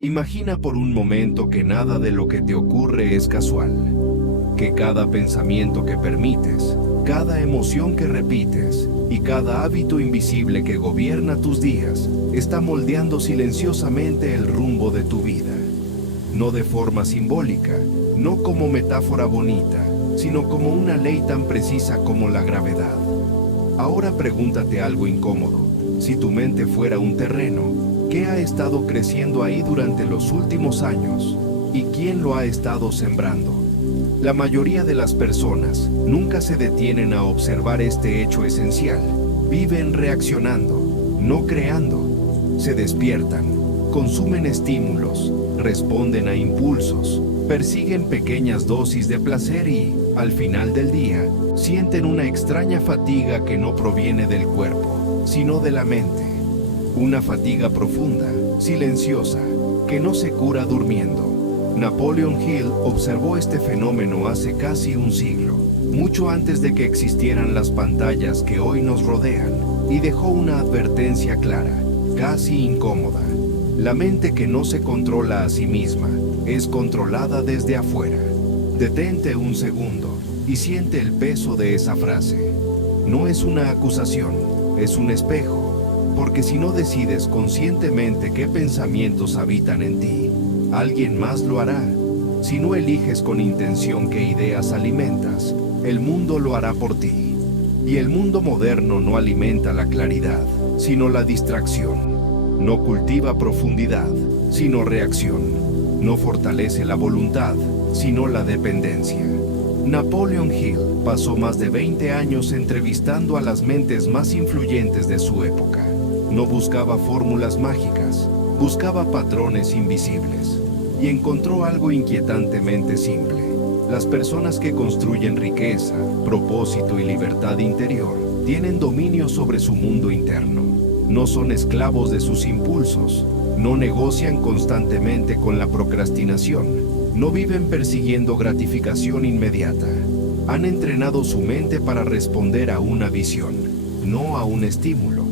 Imagina por un momento que nada de lo que te ocurre es casual, que cada pensamiento que permites, cada emoción que repites y cada hábito invisible que gobierna tus días está moldeando silenciosamente el rumbo de tu vida. No de forma simbólica, no como metáfora bonita, sino como una ley tan precisa como la gravedad. Ahora pregúntate algo incómodo. Si tu mente fuera un terreno, ¿qué ha estado creciendo ahí durante los últimos años? ¿Y quién lo ha estado sembrando? La mayoría de las personas nunca se detienen a observar este hecho esencial. Viven reaccionando, no creando. Se despiertan, consumen estímulos, responden a impulsos, persiguen pequeñas dosis de placer y, al final del día, sienten una extraña fatiga que no proviene del cuerpo, sino de la mente. Una fatiga profunda, silenciosa, que no se cura durmiendo. Napoleon Hill observó este fenómeno hace casi un siglo, mucho antes de que existieran las pantallas que hoy nos rodean, y dejó una advertencia clara, casi incómoda. La mente que no se controla a sí misma es controlada desde afuera. Detente un segundo y siente el peso de esa frase. No es una acusación, es un espejo. Porque si no decides conscientemente qué pensamientos habitan en ti, alguien más lo hará. Si no eliges con intención qué ideas alimentas, el mundo lo hará por ti. Y el mundo moderno no alimenta la claridad, sino la distracción. No cultiva profundidad, sino reacción. No fortalece la voluntad, sino la dependencia. Napoleon Hill pasó más de 20 años entrevistando a las mentes más influyentes de su época. No buscaba fórmulas mágicas, buscaba patrones invisibles. Y encontró algo inquietantemente simple. Las personas que construyen riqueza, propósito y libertad interior tienen dominio sobre su mundo interno. No son esclavos de sus impulsos, no negocian constantemente con la procrastinación, no viven persiguiendo gratificación inmediata. Han entrenado su mente para responder a una visión, no a un estímulo.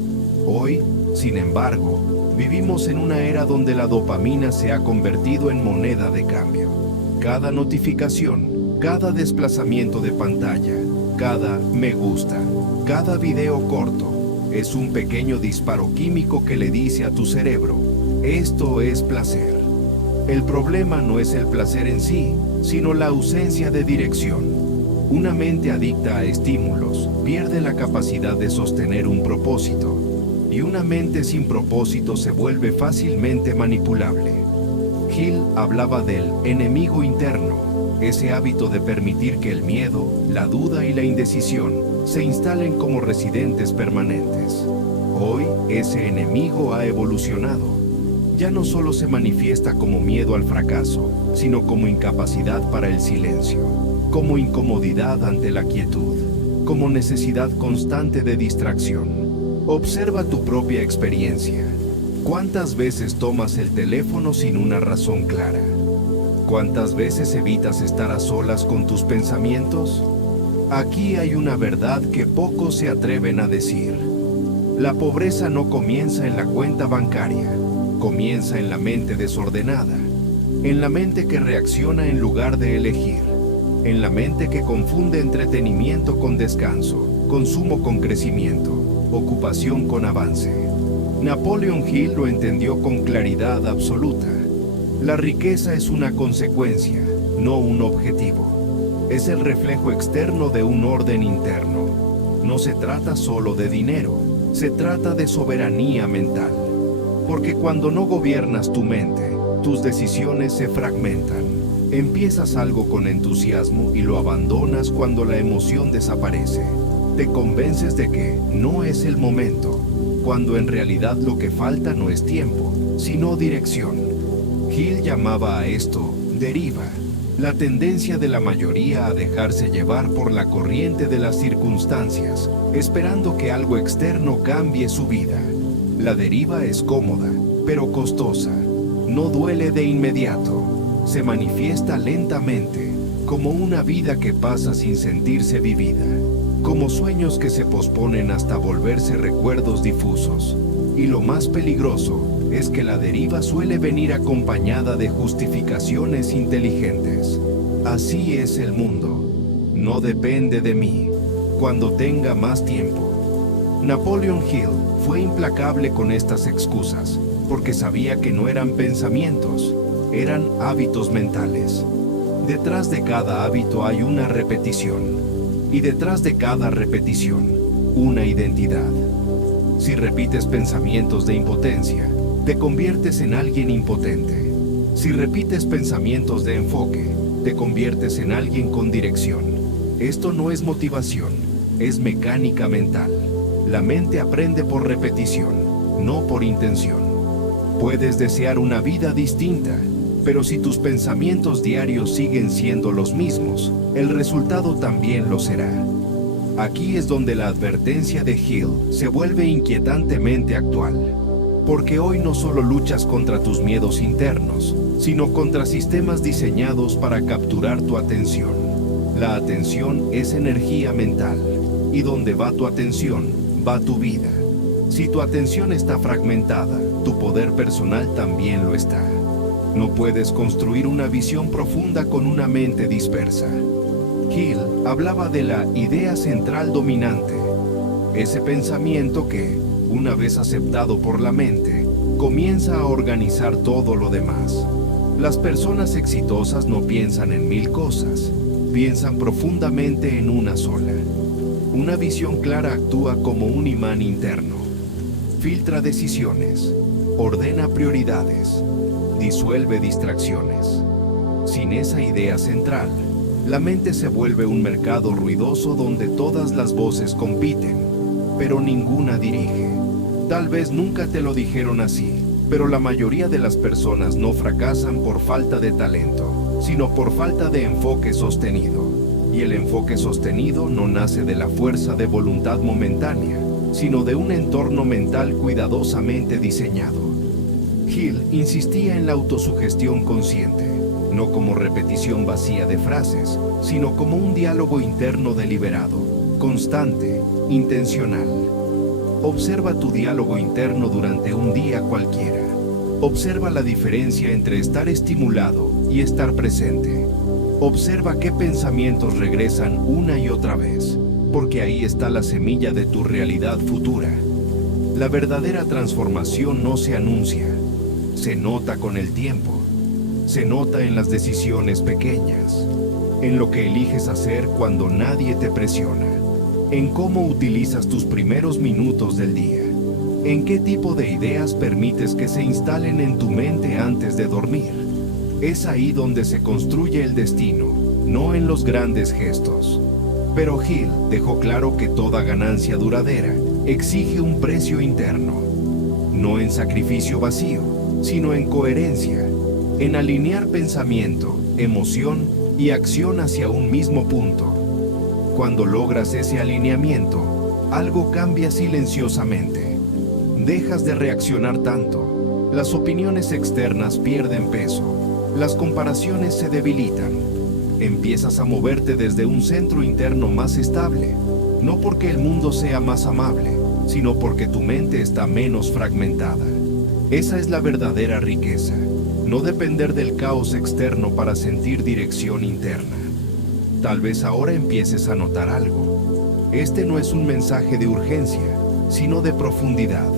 Hoy, sin embargo, vivimos en una era donde la dopamina se ha convertido en moneda de cambio. Cada notificación, cada desplazamiento de pantalla, cada me gusta, cada video corto, es un pequeño disparo químico que le dice a tu cerebro, esto es placer. El problema no es el placer en sí, sino la ausencia de dirección. Una mente adicta a estímulos pierde la capacidad de sostener un propósito, y una mente sin propósito se vuelve fácilmente manipulable. Hill hablaba del enemigo interno, ese hábito de permitir que el miedo, la duda y la indecisión se instalen como residentes permanentes. Hoy, ese enemigo ha evolucionado. Ya no solo se manifiesta como miedo al fracaso, sino como incapacidad para el silencio, como incomodidad ante la quietud, como necesidad constante de distracción. Observa tu propia experiencia. ¿Cuántas veces tomas el teléfono sin una razón clara? ¿Cuántas veces evitas estar a solas con tus pensamientos? Aquí hay una verdad que pocos se atreven a decir. La pobreza no comienza en la cuenta bancaria, comienza en la mente desordenada, en la mente que reacciona en lugar de elegir, en la mente que confunde entretenimiento con descanso, consumo con crecimiento, ocupación con avance. Napoleon Hill lo entendió con claridad absoluta. La riqueza es una consecuencia, no un objetivo. Es el reflejo externo de un orden interno. No se trata solo de dinero, se trata de soberanía mental. Porque cuando no gobiernas tu mente, tus decisiones se fragmentan. Empiezas algo con entusiasmo y lo abandonas cuando la emoción desaparece. Te convences de que no es el momento, cuando en realidad lo que falta no es tiempo, sino dirección. Hill llamaba a esto deriva, la tendencia de la mayoría a dejarse llevar por la corriente de las circunstancias, esperando que algo externo cambie su vida. La deriva es cómoda, pero costosa. No duele de inmediato. Se manifiesta lentamente, como una vida que pasa sin sentirse vivida, como sueños que se posponen hasta volverse recuerdos difusos. Y lo más peligroso es que la deriva suele venir acompañada de justificaciones inteligentes. Así es el mundo. No depende de mí. Cuando tenga más tiempo. Napoleon Hill fue implacable con estas excusas, porque sabía que no eran pensamientos, eran hábitos mentales. Detrás de cada hábito hay una repetición, y detrás de cada repetición, una identidad. Si repites pensamientos de impotencia, te conviertes en alguien impotente. Si repites pensamientos de enfoque, te conviertes en alguien con dirección. Esto no es motivación, es mecánica mental. La mente aprende por repetición, no por intención. Puedes desear una vida distinta, pero si tus pensamientos diarios siguen siendo los mismos, el resultado también lo será. Aquí es donde la advertencia de Hill se vuelve inquietantemente actual. Porque hoy no solo luchas contra tus miedos internos, sino contra sistemas diseñados para capturar tu atención. La atención es energía mental, y donde va tu atención, va tu vida. Si tu atención está fragmentada, tu poder personal también lo está. No puedes construir una visión profunda con una mente dispersa. Hill hablaba de la idea central dominante, ese pensamiento que, una vez aceptado por la mente, comienza a organizar todo lo demás. Las personas exitosas no piensan en 1000 cosas, piensan profundamente en una sola. Una visión clara actúa como un imán interno. Filtra decisiones, ordena prioridades, disuelve distracciones. Sin esa idea central, la mente se vuelve un mercado ruidoso donde todas las voces compiten, pero ninguna dirige. Tal vez nunca te lo dijeron así, pero la mayoría de las personas no fracasan por falta de talento, sino por falta de enfoque sostenido. Y el enfoque sostenido no nace de la fuerza de voluntad momentánea, sino de un entorno mental cuidadosamente diseñado. Hill insistía en la autosugestión consciente, no como repetición vacía de frases, sino como un diálogo interno deliberado, constante, intencional. Observa tu diálogo interno durante un día cualquiera. Observa la diferencia entre estar estimulado y estar presente. Observa qué pensamientos regresan una y otra vez, porque ahí está la semilla de tu realidad futura. La verdadera transformación no se anuncia, se nota con el tiempo. Se nota en las decisiones pequeñas, en lo que eliges hacer cuando nadie te presiona, en cómo utilizas tus primeros minutos del día, en qué tipo de ideas permites que se instalen en tu mente antes de dormir. Es ahí donde se construye el destino, no en los grandes gestos. Pero Hill dejó claro que toda ganancia duradera exige un precio interno, no en sacrificio vacío, sino en coherencia. En alinear pensamiento, emoción y acción hacia un mismo punto. Cuando logras ese alineamiento, algo cambia silenciosamente. Dejas de reaccionar tanto. Las opiniones externas pierden peso. Las comparaciones se debilitan. Empiezas a moverte desde un centro interno más estable, no porque el mundo sea más amable, sino porque tu mente está menos fragmentada. Esa es la verdadera riqueza. No depender del caos externo para sentir dirección interna. Tal vez ahora empieces a notar algo. Este no es un mensaje de urgencia, sino de profundidad.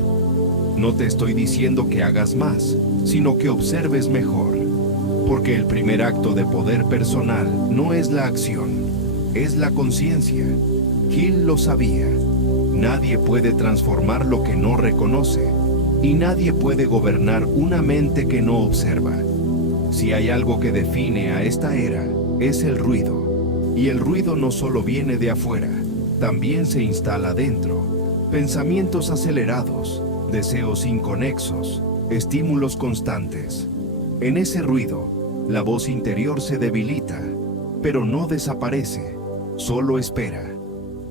No te estoy diciendo que hagas más, sino que observes mejor. Porque el primer acto de poder personal no es la acción, es la conciencia. Hill lo sabía. Nadie puede transformar lo que no reconoce. Y nadie puede gobernar una mente que no observa. Si hay algo que define a esta era, es el ruido. Y el ruido no solo viene de afuera, también se instala dentro. Pensamientos acelerados, deseos inconexos, estímulos constantes. En ese ruido, la voz interior se debilita, pero no desaparece, solo espera.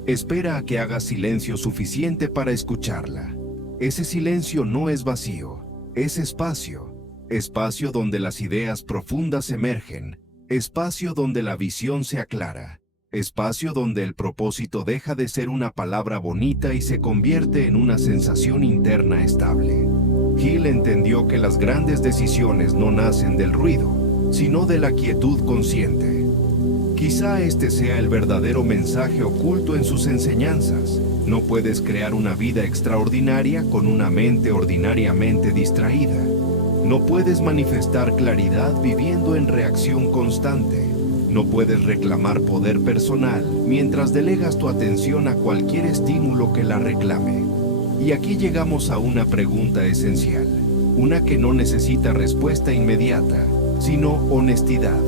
Espera a que hagas silencio suficiente para escucharla. Ese silencio no es vacío, es espacio. Espacio donde las ideas profundas emergen. Espacio donde la visión se aclara. Espacio donde el propósito deja de ser una palabra bonita y se convierte en una sensación interna estable. Hill entendió que las grandes decisiones no nacen del ruido, sino de la quietud consciente. Quizá este sea el verdadero mensaje oculto en sus enseñanzas. No puedes crear una vida extraordinaria con una mente ordinariamente distraída. No puedes manifestar claridad viviendo en reacción constante. No puedes reclamar poder personal mientras delegas tu atención a cualquier estímulo que la reclame. Y aquí llegamos a una pregunta esencial, una que no necesita respuesta inmediata, sino honestidad.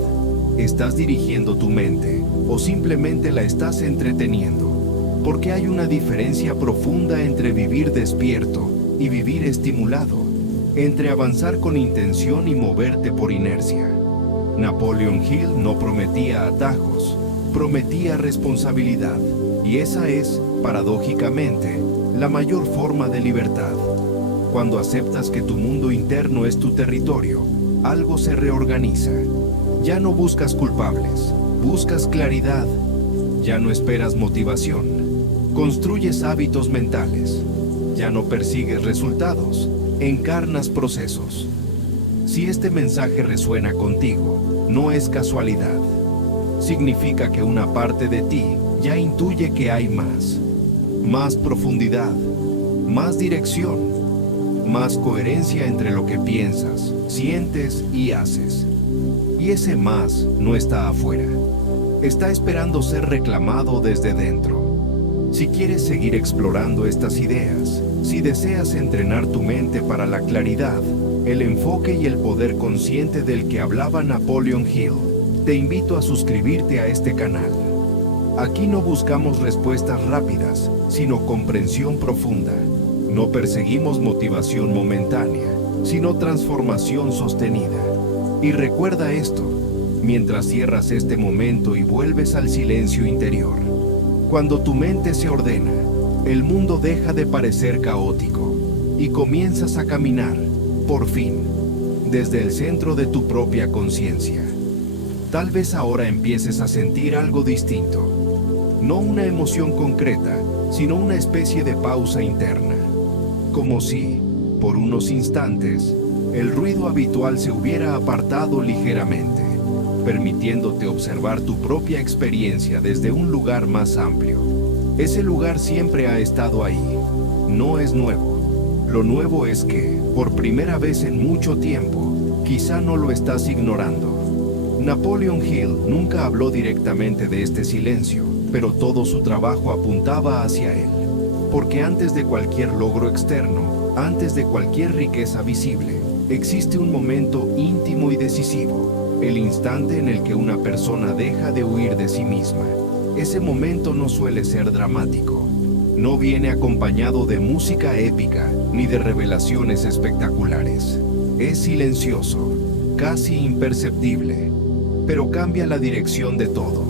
¿Estás dirigiendo tu mente o simplemente la estás entreteniendo? Porque hay una diferencia profunda entre vivir despierto y vivir estimulado, entre avanzar con intención y moverte por inercia. Napoleon Hill no prometía atajos, prometía responsabilidad, y esa es, paradójicamente, la mayor forma de libertad. Cuando aceptas que tu mundo interno es tu territorio, algo se reorganiza. Ya no buscas culpables, buscas claridad. Ya no esperas motivación, construyes hábitos mentales. Ya no persigues resultados, encarnas procesos. Si este mensaje resuena contigo, no es casualidad. Significa que una parte de ti ya intuye que hay más profundidad, más dirección, más coherencia entre lo que piensas, sientes y haces. Y ese más no está afuera. Está esperando ser reclamado desde dentro. Si quieres seguir explorando estas ideas, si deseas entrenar tu mente para la claridad, el enfoque y el poder consciente del que hablaba Napoleon Hill, te invito a suscribirte a este canal. Aquí no buscamos respuestas rápidas, sino comprensión profunda. No perseguimos motivación momentánea, sino transformación sostenida. Y recuerda esto, mientras cierras este momento y vuelves al silencio interior. Cuando tu mente se ordena, el mundo deja de parecer caótico y comienzas a caminar, por fin, desde el centro de tu propia conciencia. Tal vez ahora empieces a sentir algo distinto. No una emoción concreta, sino una especie de pausa interna. Como si, por unos instantes, el ruido habitual se hubiera apartado ligeramente, permitiéndote observar tu propia experiencia desde un lugar más amplio. Ese lugar siempre ha estado ahí. No es nuevo. Lo nuevo es que, por primera vez en mucho tiempo, quizá no lo estás ignorando. Napoleon Hill nunca habló directamente de este silencio, pero todo su trabajo apuntaba hacia él. Porque antes de cualquier logro externo, antes de cualquier riqueza visible, existe un momento íntimo y decisivo, el instante en el que una persona deja de huir de sí misma. Ese momento no suele ser dramático. No viene acompañado de música épica ni de revelaciones espectaculares. Es silencioso, casi imperceptible, pero cambia la dirección de todo.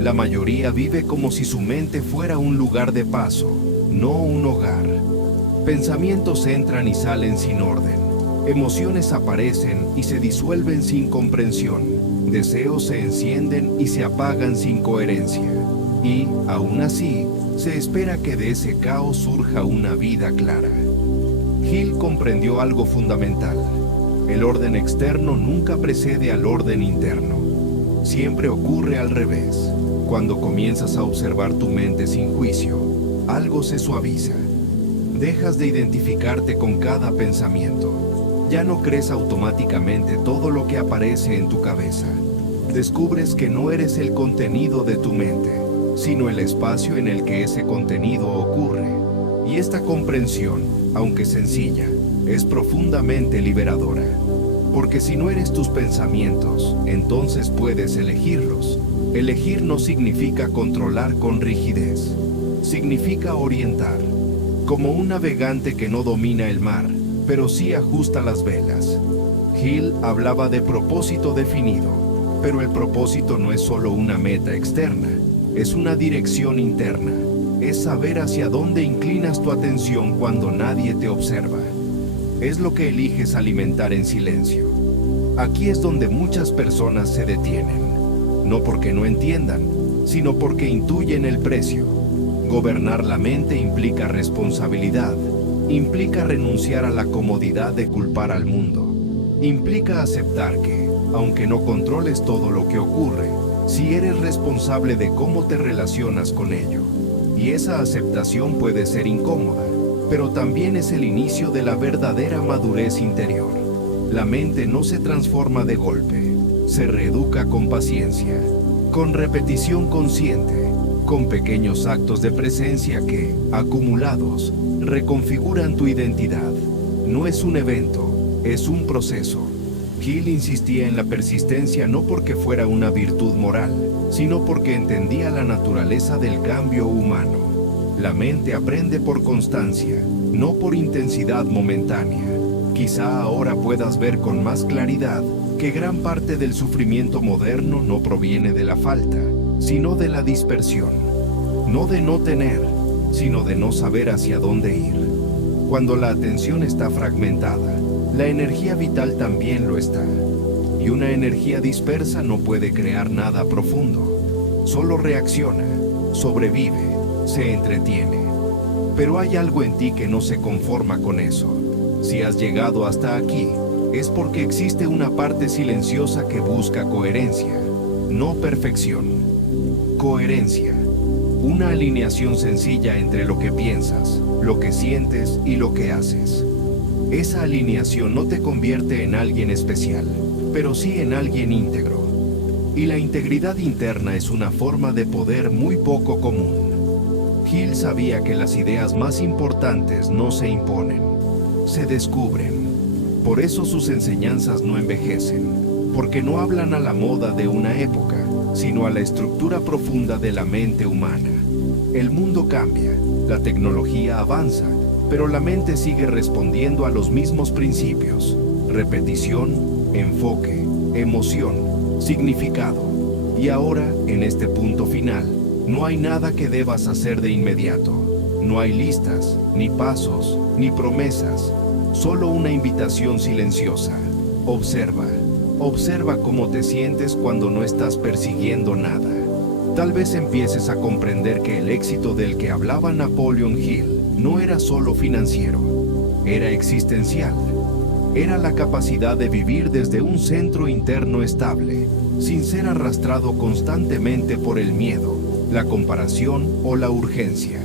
La mayoría vive como si su mente fuera un lugar de paso, no un hogar. Pensamientos entran y salen sin orden. Emociones aparecen y se disuelven sin comprensión. Deseos se encienden y se apagan sin coherencia. Y, aún así, se espera que de ese caos surja una vida clara. Hill comprendió algo fundamental. El orden externo nunca precede al orden interno. Siempre ocurre al revés. Cuando comienzas a observar tu mente sin juicio, algo se suaviza. Dejas de identificarte con cada pensamiento. Ya no crees automáticamente todo lo que aparece en tu cabeza. Descubres que no eres el contenido de tu mente, sino el espacio en el que ese contenido ocurre. Y esta comprensión, aunque sencilla, es profundamente liberadora. Porque si no eres tus pensamientos, entonces puedes elegirlos. Elegir no significa controlar con rigidez. Significa orientar. Como un navegante que no domina el mar, pero sí ajusta las velas. Hill hablaba de propósito definido, pero el propósito no es solo una meta externa, es una dirección interna. Es saber hacia dónde inclinas tu atención cuando nadie te observa. Es lo que eliges alimentar en silencio. Aquí es donde muchas personas se detienen, no porque no entiendan, sino porque intuyen el precio. Gobernar la mente implica responsabilidad, Implica renunciar a la comodidad de culpar al mundo. Implica aceptar que, aunque no controles todo lo que ocurre, sí eres responsable de cómo te relacionas con ello. Y esa aceptación puede ser incómoda, pero también es el inicio de la verdadera madurez interior. La mente no se transforma de golpe, se reeduca con paciencia, con repetición consciente, con pequeños actos de presencia que, acumulados, reconfiguran tu identidad. No es un evento, es un proceso. Hill insistía en la persistencia no porque fuera una virtud moral, sino porque entendía la naturaleza del cambio humano. La mente aprende por constancia, no por intensidad momentánea. Quizá ahora puedas ver con más claridad que gran parte del sufrimiento moderno no proviene de la falta, sino de la dispersión. No de no tener, sino de no saber hacia dónde ir. Cuando la atención está fragmentada, la energía vital también lo está. Y una energía dispersa no puede crear nada profundo. Solo reacciona, sobrevive, se entretiene. Pero hay algo en ti que no se conforma con eso. Si has llegado hasta aquí, es porque existe una parte silenciosa que busca coherencia, no perfección. Coherencia. Una alineación sencilla entre lo que piensas, lo que sientes y lo que haces. Esa alineación no te convierte en alguien especial, pero sí en alguien íntegro. Y la integridad interna es una forma de poder muy poco común. Hill sabía que las ideas más importantes no se imponen, se descubren. Por eso sus enseñanzas no envejecen, porque no hablan a la moda de una época, sino a la estructura profunda de la mente humana. El mundo cambia, la tecnología avanza, pero la mente sigue respondiendo a los mismos principios: repetición, enfoque, emoción, significado. Y ahora, en este punto final, no hay nada que debas hacer de inmediato. No hay listas, ni pasos, ni promesas. Solo una invitación silenciosa. Observa. Observa cómo te sientes cuando no estás persiguiendo nada. Tal vez empieces a comprender que el éxito del que hablaba Napoleon Hill no era solo financiero, era existencial. Era la capacidad de vivir desde un centro interno estable, sin ser arrastrado constantemente por el miedo, la comparación o la urgencia.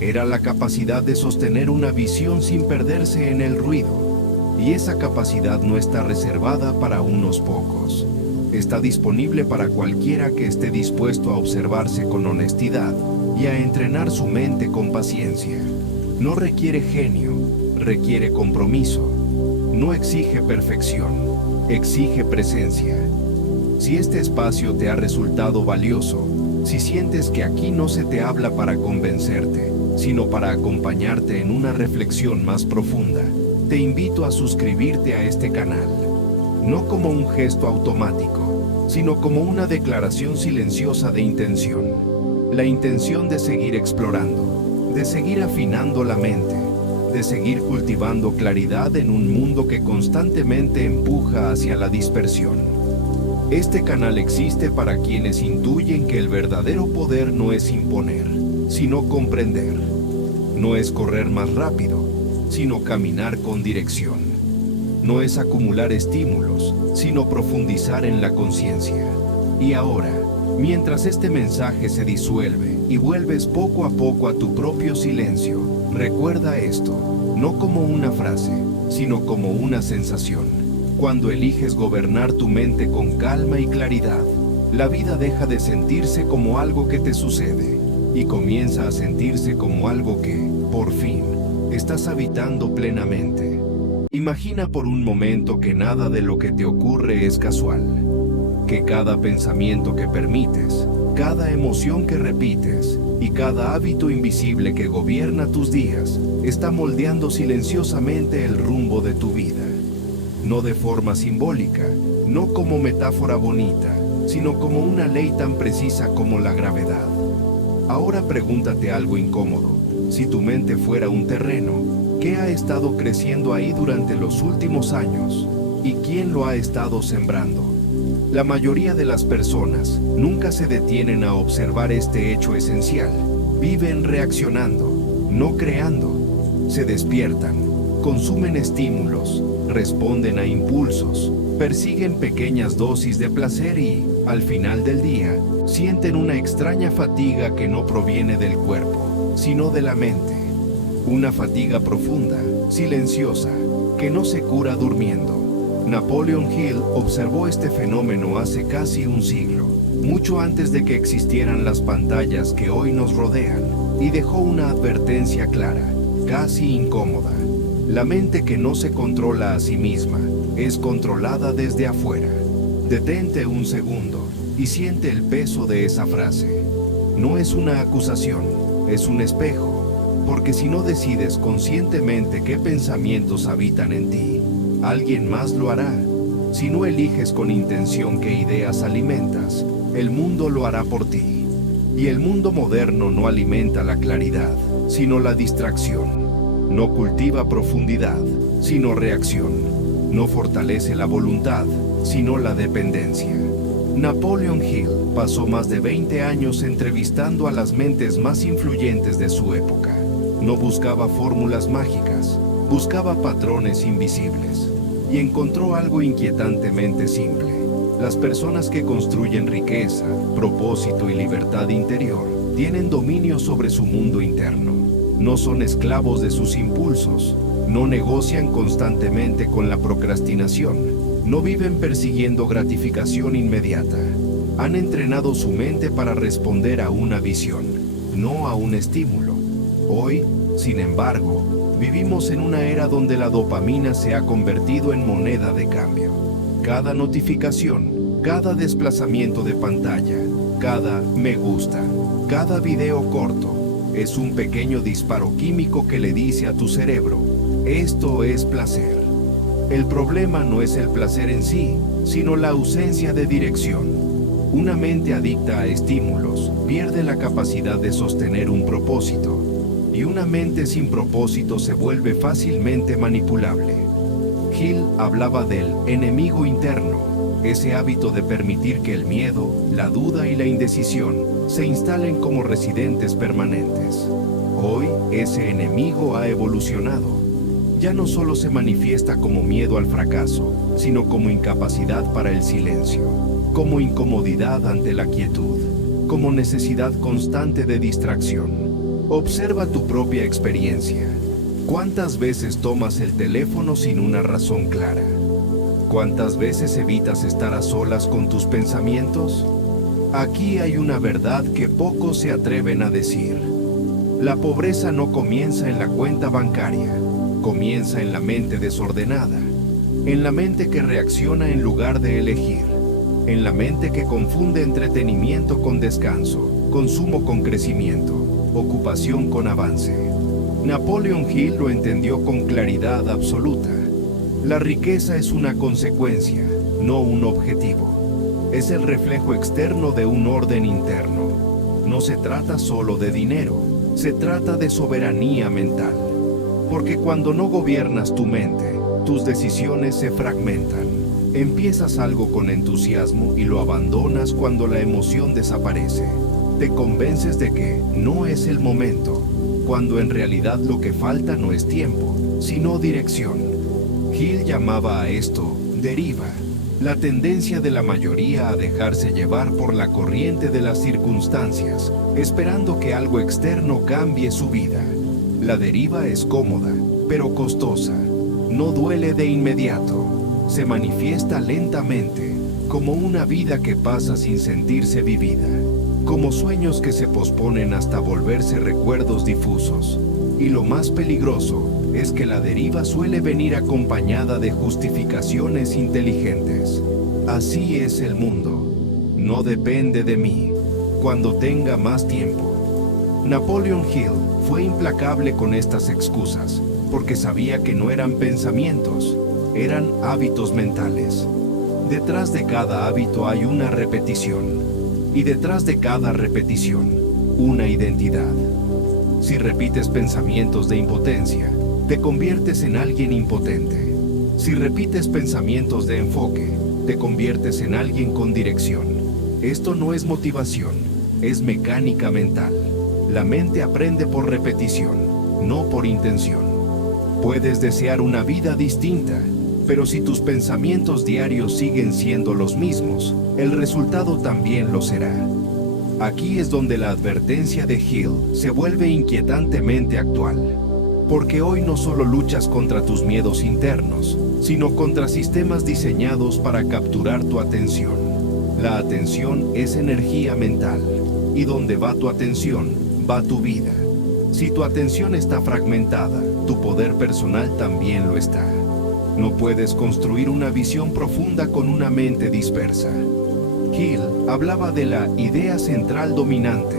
Era la capacidad de sostener una visión sin perderse en el ruido. Y esa capacidad no está reservada para unos pocos. Está disponible para cualquiera que esté dispuesto a observarse con honestidad y a entrenar su mente con paciencia. No requiere genio, requiere compromiso. No exige perfección, exige presencia. Si este espacio te ha resultado valioso, si sientes que aquí no se te habla para convencerte, sino para acompañarte en una reflexión más profunda, te invito a suscribirte a este canal. No como un gesto automático, sino como una declaración silenciosa de intención. La intención de seguir explorando, de seguir afinando la mente, de seguir cultivando claridad en un mundo que constantemente empuja hacia la dispersión. Este canal existe para quienes intuyen que el verdadero poder no es imponer, sino comprender. No es correr más rápido, sino caminar con dirección. No es acumular estímulos, sino profundizar en la conciencia. Y ahora, mientras este mensaje se disuelve y vuelves poco a poco a tu propio silencio, recuerda esto, no como una frase, sino como una sensación. Cuando eliges gobernar tu mente con calma y claridad, la vida deja de sentirse como algo que te sucede y comienza a sentirse como algo que, por fin, estás habitando plenamente. Imagina por un momento que nada de lo que te ocurre es casual, que cada pensamiento que permites, cada emoción que repites y cada hábito invisible que gobierna tus días está moldeando silenciosamente el rumbo de tu vida. No de forma simbólica, no como metáfora bonita, sino como una ley tan precisa como la gravedad. Ahora pregúntate algo incómodo. Si tu mente fuera un terreno, ¿qué ha estado creciendo ahí durante los últimos años? ¿Y quién lo ha estado sembrando? La mayoría de las personas nunca se detienen a observar este hecho esencial. Viven reaccionando, no creando. se despiertan, consumen estímulos, responden a impulsos, persiguen pequeñas dosis de placer y, al final del día, sienten una extraña fatiga que no proviene del cuerpo, sino de la mente. Una fatiga profunda, silenciosa, que no se cura durmiendo. Napoleon Hill observó este fenómeno hace casi un siglo, mucho antes de que existieran las pantallas que hoy nos rodean, y dejó una advertencia clara, casi incómoda. La mente que no se controla a sí misma es controlada desde afuera. Detente un segundo y siente el peso de esa frase. No es una acusación, es un espejo. Porque si no decides conscientemente qué pensamientos habitan en ti, alguien más lo hará. Si no eliges con intención qué ideas alimentas, el mundo lo hará por ti. Y el mundo moderno no alimenta la claridad, sino la distracción. No cultiva profundidad, sino reacción. No fortalece la voluntad, sino la dependencia. Napoleon Hill pasó más de 20 años entrevistando a las mentes más influyentes de su época. No buscaba fórmulas mágicas, buscaba patrones invisibles. Y encontró algo inquietantemente simple. Las personas que construyen riqueza, propósito y libertad interior tienen dominio sobre su mundo interno. No son esclavos de sus impulsos, no negocian constantemente con la procrastinación, no viven persiguiendo gratificación inmediata. Han entrenado su mente para responder a una visión, no a un estímulo. Hoy, sin embargo, vivimos en una era donde la dopamina se ha convertido en moneda de cambio. Cada notificación, cada desplazamiento de pantalla, cada me gusta, cada video corto, es un pequeño disparo químico que le dice a tu cerebro, esto es placer. El problema no es el placer en sí, sino la ausencia de dirección. Una mente adicta a estímulos pierde la capacidad de sostener un propósito, y una mente sin propósito se vuelve fácilmente manipulable. Hill hablaba del enemigo interno, ese hábito de permitir que el miedo, la duda y la indecisión se instalen como residentes permanentes. Hoy, ese enemigo ha evolucionado. Ya no solo se manifiesta como miedo al fracaso, sino como incapacidad para el silencio, como incomodidad ante la quietud, como necesidad constante de distracción. Observa tu propia experiencia. ¿Cuántas veces tomas el teléfono sin una razón clara? ¿Cuántas veces evitas estar a solas con tus pensamientos? Aquí hay una verdad que pocos se atreven a decir. La pobreza no comienza en la cuenta bancaria, comienza en la mente desordenada, en la mente que reacciona en lugar de elegir, en la mente que confunde entretenimiento con descanso, consumo con crecimiento, ocupación con avance. Napoleon Hill lo entendió con claridad absoluta. La riqueza es una consecuencia, no un objetivo. Es el reflejo externo de un orden interno. No se trata solo de dinero, se trata de soberanía mental. Porque cuando no gobiernas tu mente, tus decisiones se fragmentan. Empiezas algo con entusiasmo y lo abandonas cuando la emoción desaparece. Te convences de que no es el momento, cuando en realidad lo que falta no es tiempo, sino dirección. Hill llamaba a esto deriva, la tendencia de la mayoría a dejarse llevar por la corriente de las circunstancias, esperando que algo externo cambie su vida. La deriva es cómoda, pero costosa. No duele de inmediato. Se manifiesta lentamente, como una vida que pasa sin sentirse vivida, como sueños que se posponen hasta volverse recuerdos difusos. Y lo más peligroso es que la deriva suele venir acompañada de justificaciones inteligentes. Así es el mundo. No depende de mí. Cuando tenga más tiempo. Napoleon Hill fue implacable con estas excusas, porque sabía que no eran pensamientos, eran hábitos mentales. Detrás de cada hábito hay una repetición, y detrás de cada repetición, una identidad. Si repites pensamientos de impotencia, te conviertes en alguien impotente. Si repites pensamientos de enfoque, te conviertes en alguien con dirección. Esto no es motivación, es mecánica mental. La mente aprende por repetición, no por intención. Puedes desear una vida distinta, pero si tus pensamientos diarios siguen siendo los mismos, el resultado también lo será. Aquí es donde la advertencia de Hill se vuelve inquietantemente actual. Porque hoy no solo luchas contra tus miedos internos, sino contra sistemas diseñados para capturar tu atención. La atención es energía mental, y donde va tu atención, va tu vida. Si tu atención está fragmentada, tu poder personal también lo está. No puedes construir una visión profunda con una mente dispersa. Hill hablaba de la idea central dominante,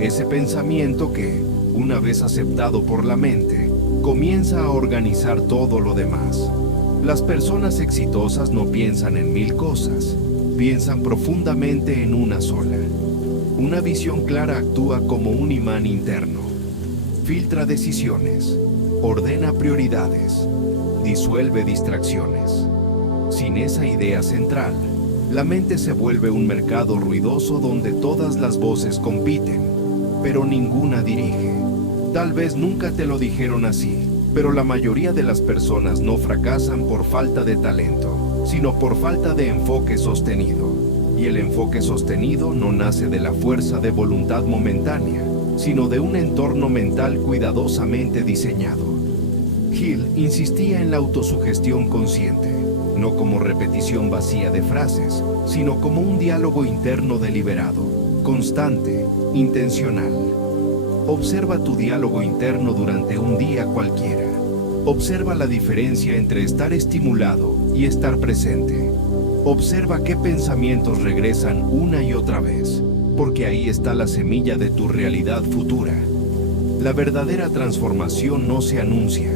ese pensamiento que, una vez aceptado por la mente, comienza a organizar todo lo demás. Las personas exitosas no piensan en 1000 cosas, piensan profundamente en una sola. Una visión clara actúa como un imán interno. Filtra decisiones, ordena prioridades, disuelve distracciones. Sin esa idea central, la mente se vuelve un mercado ruidoso donde todas las voces compiten, pero ninguna dirige. Tal vez nunca te lo dijeron así, pero la mayoría de las personas no fracasan por falta de talento, sino por falta de enfoque sostenido. Y el enfoque sostenido no nace de la fuerza de voluntad momentánea, sino de un entorno mental cuidadosamente diseñado. Hill insistía en la autosugestión consciente, no como repetición vacía de frases, sino como un diálogo interno deliberado, constante, intencional. Observa tu diálogo interno durante un día cualquiera. Observa la diferencia entre estar estimulado y estar presente. Observa qué pensamientos regresan una y otra vez, porque ahí está la semilla de tu realidad futura. La verdadera transformación no se anuncia,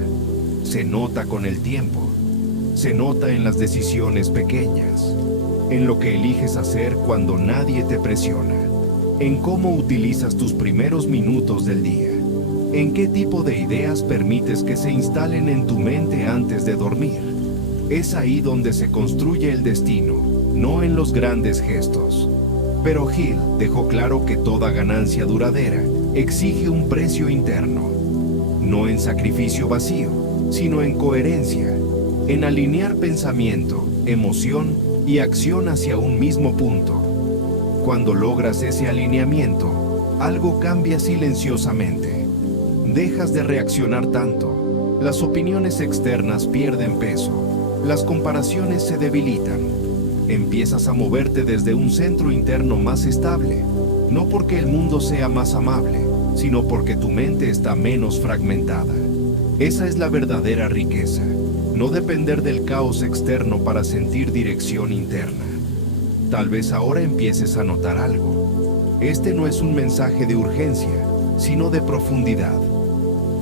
se nota con el tiempo. Se nota en las decisiones pequeñas, en lo que eliges hacer cuando nadie te presiona, en cómo utilizas tus primeros minutos del día, en qué tipo de ideas permites que se instalen en tu mente antes de dormir. Es ahí donde se construye el destino, no en los grandes gestos. Pero Hill dejó claro que toda ganancia duradera exige un precio interno, no en sacrificio vacío, sino en coherencia, en alinear pensamiento, emoción y acción hacia un mismo punto. Cuando logras ese alineamiento, algo cambia silenciosamente. Dejas de reaccionar tanto. Las opiniones externas pierden peso. Las comparaciones se debilitan. Empiezas a moverte desde un centro interno más estable, no porque el mundo sea más amable, sino porque tu mente está menos fragmentada. Esa es la verdadera riqueza. No depender del caos externo para sentir dirección interna. Tal vez ahora empieces a notar algo. Este no es un mensaje de urgencia, sino de profundidad.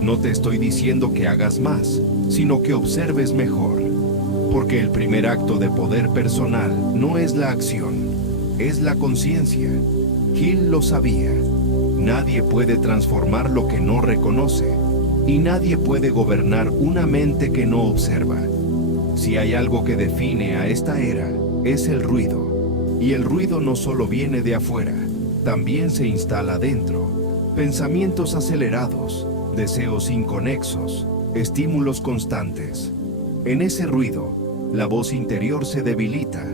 No te estoy diciendo que hagas más, sino que observes mejor. Porque el primer acto de poder personal no es la acción, es la conciencia. Hill lo sabía. Nadie puede transformar lo que no reconoce. Y nadie puede gobernar una mente que no observa. Si hay algo que define a esta era, es el ruido. Y el ruido no solo viene de afuera, también se instala dentro. Pensamientos acelerados, deseos inconexos, estímulos constantes. En ese ruido, la voz interior se debilita,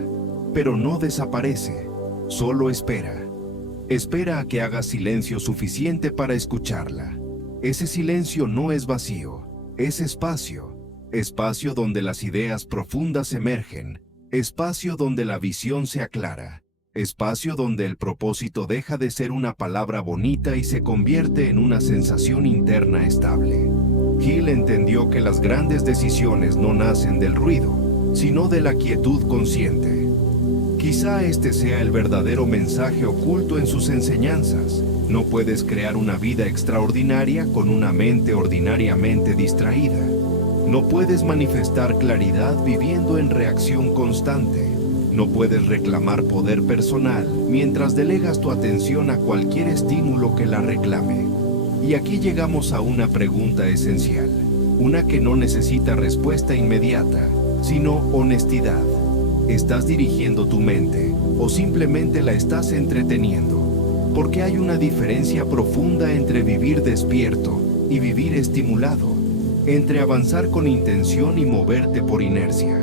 pero no desaparece, solo espera. Espera a que hagas silencio suficiente para escucharla. Ese silencio no es vacío, es espacio. Espacio donde las ideas profundas emergen. Espacio donde la visión se aclara. Espacio donde el propósito deja de ser una palabra bonita y se convierte en una sensación interna estable. Hill entendió que las grandes decisiones no nacen del ruido, sino de la quietud consciente. Quizá este sea el verdadero mensaje oculto en sus enseñanzas. No puedes crear una vida extraordinaria con una mente ordinariamente distraída. No puedes manifestar claridad viviendo en reacción constante. No puedes reclamar poder personal mientras delegas tu atención a cualquier estímulo que la reclame. Y aquí llegamos a una pregunta esencial, una que no necesita respuesta inmediata, sino honestidad. ¿Estás dirigiendo tu mente o simplemente la estás entreteniendo? Porque hay una diferencia profunda entre vivir despierto y vivir estimulado. entre avanzar con intención y moverte por inercia.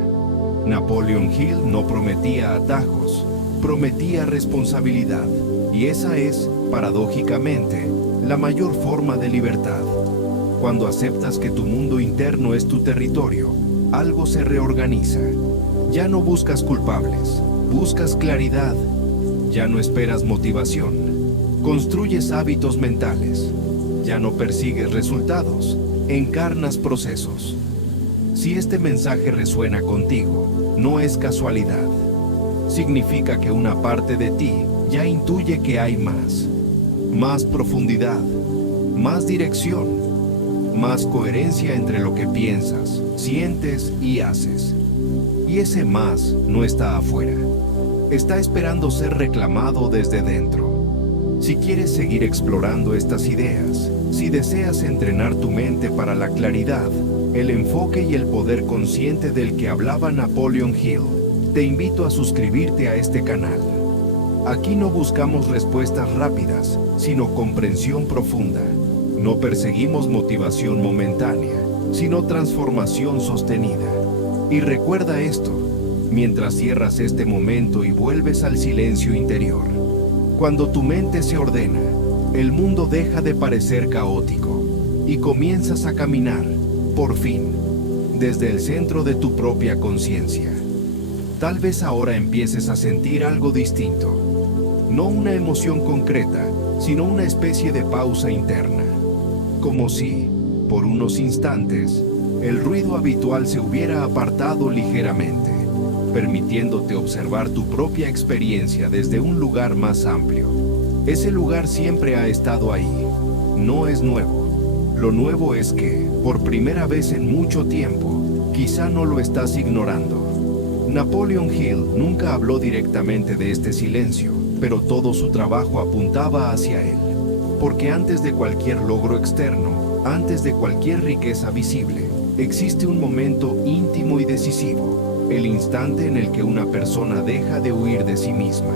Napoleon Hill no prometía atajos, prometía responsabilidad, y esa es, paradójicamente, la mayor forma de libertad. Cuando aceptas que tu mundo interno es tu territorio, algo se reorganiza. Ya no buscas culpables, buscas claridad. Ya no esperas motivación, construyes hábitos mentales. Ya no persigues resultados, encarnas procesos. Si este mensaje resuena contigo, no es casualidad. Significa que una parte de ti ya intuye que hay más profundidad, más dirección, más coherencia entre lo que piensas, sientes y haces. Y ese más no está afuera. Está esperando ser reclamado desde dentro. Si quieres seguir explorando estas ideas, si deseas entrenar tu mente para la claridad, el enfoque y el poder consciente del que hablaba Napoleon Hill, te invito a suscribirte a este canal. Aquí no buscamos respuestas rápidas, sino comprensión profunda. No perseguimos motivación momentánea, sino transformación sostenida. Y recuerda esto, mientras cierras este momento y vuelves al silencio interior. Cuando tu mente se ordena, el mundo deja de parecer caótico y comienzas a caminar, por fin, desde el centro de tu propia conciencia. Tal vez ahora empieces a sentir algo distinto. No una emoción concreta, sino una especie de pausa interna. Como si, por unos instantes, el ruido habitual se hubiera apartado ligeramente, permitiéndote observar tu propia experiencia desde un lugar más amplio. Ese lugar siempre ha estado ahí. No es nuevo. Lo nuevo es que, por primera vez en mucho tiempo, quizá no lo estás ignorando. Napoleon Hill nunca habló directamente de este silencio, pero todo su trabajo apuntaba hacia él. Porque antes de cualquier logro externo, antes de cualquier riqueza visible, existe un momento íntimo y decisivo, el instante en el que una persona deja de huir de sí misma.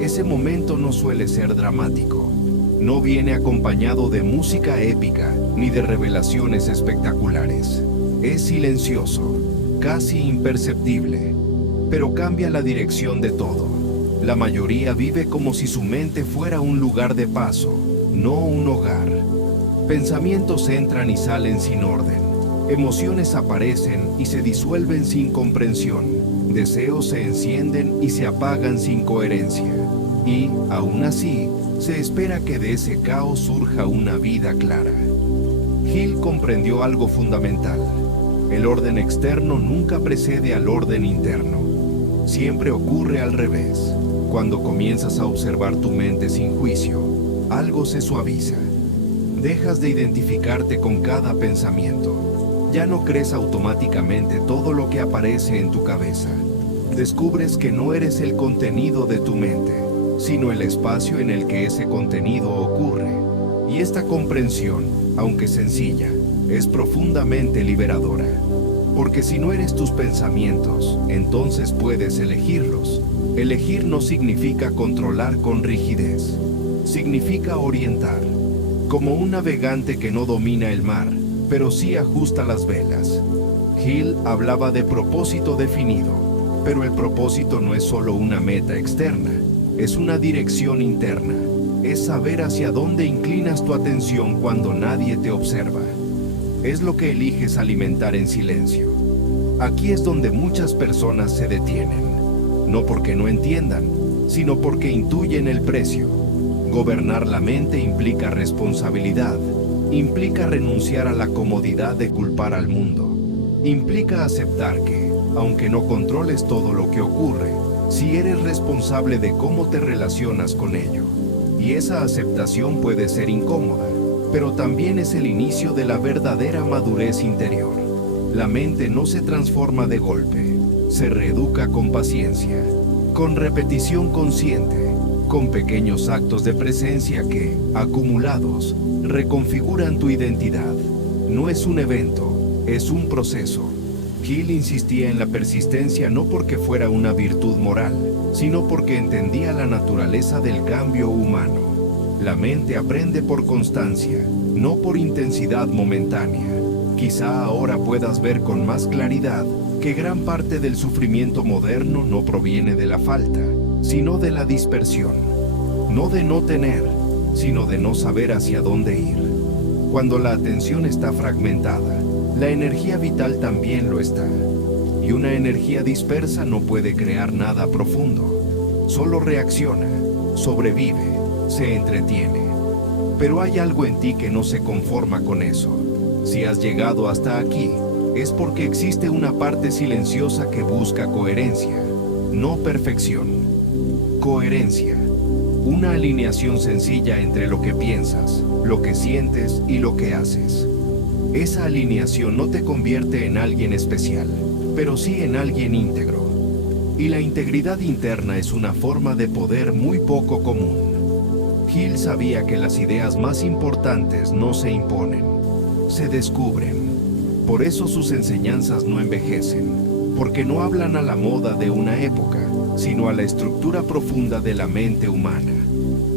Ese momento no suele ser dramático. No viene acompañado de música épica ni de revelaciones espectaculares. Es silencioso, casi imperceptible, pero cambia la dirección de todo. La mayoría vive como si su mente fuera un lugar de paso, no un hogar. Pensamientos entran y salen sin orden. Emociones aparecen y se disuelven sin comprensión. Deseos se encienden y se apagan sin coherencia. Y, aún así, se espera que de ese caos surja una vida clara. Hill comprendió algo fundamental. El orden externo nunca precede al orden interno. Siempre ocurre al revés. Cuando comienzas a observar tu mente sin juicio, algo se suaviza. Dejas de identificarte con cada pensamiento. Ya no crees automáticamente todo lo que aparece en tu cabeza. Descubres que no eres el contenido de tu mente, sino el espacio en el que ese contenido ocurre. Y esta comprensión, aunque sencilla, es profundamente liberadora. Porque si no eres tus pensamientos, entonces puedes elegirlos. Elegir no significa controlar con rigidez. Significa orientar. Como un navegante que no domina el mar, pero sí ajusta las velas. Hill hablaba de propósito definido, pero el propósito no es solo una meta externa, es una dirección interna. Es saber hacia dónde inclinas tu atención cuando nadie te observa. Es lo que eliges alimentar en silencio. Aquí es donde muchas personas se detienen, no porque no entiendan, sino porque intuyen el precio. Gobernar la mente implica responsabilidad, implica renunciar a la comodidad de culpar al mundo, implica aceptar que, aunque no controles todo lo que ocurre, sí eres responsable de cómo te relacionas con ello. Y esa aceptación puede ser incómoda, pero también es el inicio de la verdadera madurez interior. La mente no se transforma de golpe, se reeduca con paciencia, con repetición consciente, con pequeños actos de presencia que, acumulados, reconfiguran tu identidad. No es un evento, es un proceso. Hill insistía en la persistencia no porque fuera una virtud moral, sino porque entendía la naturaleza del cambio humano. La mente aprende por constancia, no por intensidad momentánea. Quizá ahora puedas ver con más claridad que gran parte del sufrimiento moderno no proviene de la falta, sino de la dispersión. No de no tener, sino de no saber hacia dónde ir. Cuando la atención está fragmentada, la energía vital también lo está. Y una energía dispersa no puede crear nada profundo. Solo reacciona, sobrevive, se entretiene. Pero hay algo en ti que no se conforma con eso. Si has llegado hasta aquí, es porque existe una parte silenciosa que busca coherencia, no perfección. Coherencia. Una alineación sencilla entre lo que piensas, lo que sientes y lo que haces. Esa alineación no te convierte en alguien especial, pero sí en alguien íntegro. Y la integridad interna es una forma de poder muy poco común. Hill sabía que las ideas más importantes no se imponen, se descubren. Por eso sus enseñanzas no envejecen, porque no hablan a la moda de una época, sino a la estructura profunda de la mente humana.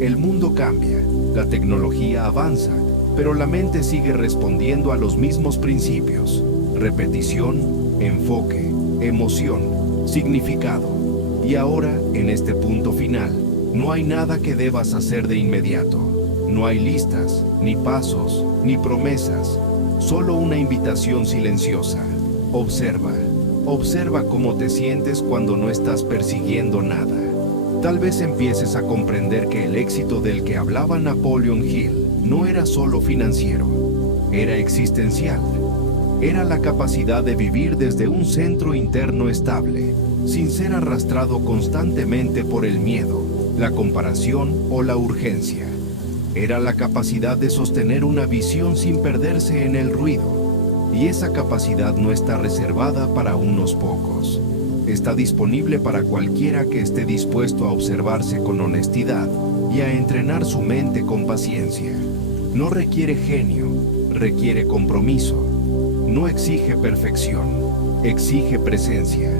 El mundo cambia, la tecnología avanza, pero la mente sigue respondiendo a los mismos principios: repetición, enfoque, emoción, significado. Y ahora, en este punto final, no hay nada que debas hacer de inmediato. No hay listas, ni pasos, ni promesas, solo una invitación silenciosa. Observa, observa cómo te sientes cuando no estás persiguiendo nada. Tal vez empieces a comprender que el éxito del que hablaba Napoleon Hill no era solo financiero, era existencial. Era la capacidad de vivir desde un centro interno estable, sin ser arrastrado constantemente por el miedo, la comparación o la urgencia. Era la capacidad de sostener una visión sin perderse en el ruido. Y esa capacidad no está reservada para unos pocos. Está disponible para cualquiera que esté dispuesto a observarse con honestidad y a entrenar su mente con paciencia. No requiere genio, requiere compromiso. No exige perfección, exige presencia.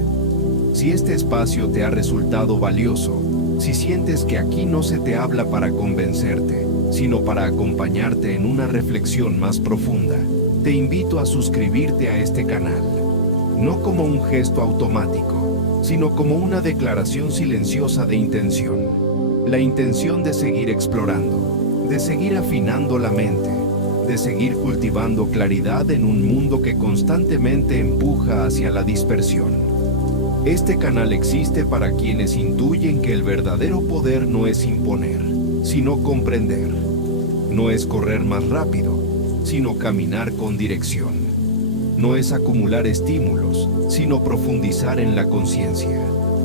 Si este espacio te ha resultado valioso, si sientes que aquí no se te habla para convencerte, sino para acompañarte en una reflexión más profunda, te invito a suscribirte a este canal. No como un gesto automático, sino como una declaración silenciosa de intención. La intención de seguir explorando, de seguir afinando la mente, de seguir cultivando claridad en un mundo que constantemente empuja hacia la dispersión. Este canal existe para quienes intuyen que el verdadero poder no es imponer, sino comprender. No es correr más rápido, sino caminar con dirección. No es acumular estímulos, sino profundizar en la conciencia.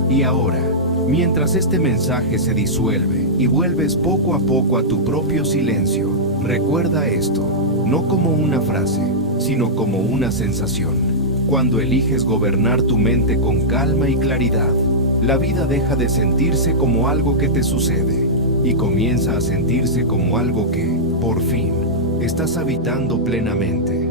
Y ahora, mientras este mensaje se disuelve y vuelves poco a poco a tu propio silencio, recuerda esto, no como una frase, sino como una sensación. Cuando eliges gobernar tu mente con calma y claridad, la vida deja de sentirse como algo que te sucede y comienza a sentirse como algo que, por fin, estás habitando plenamente.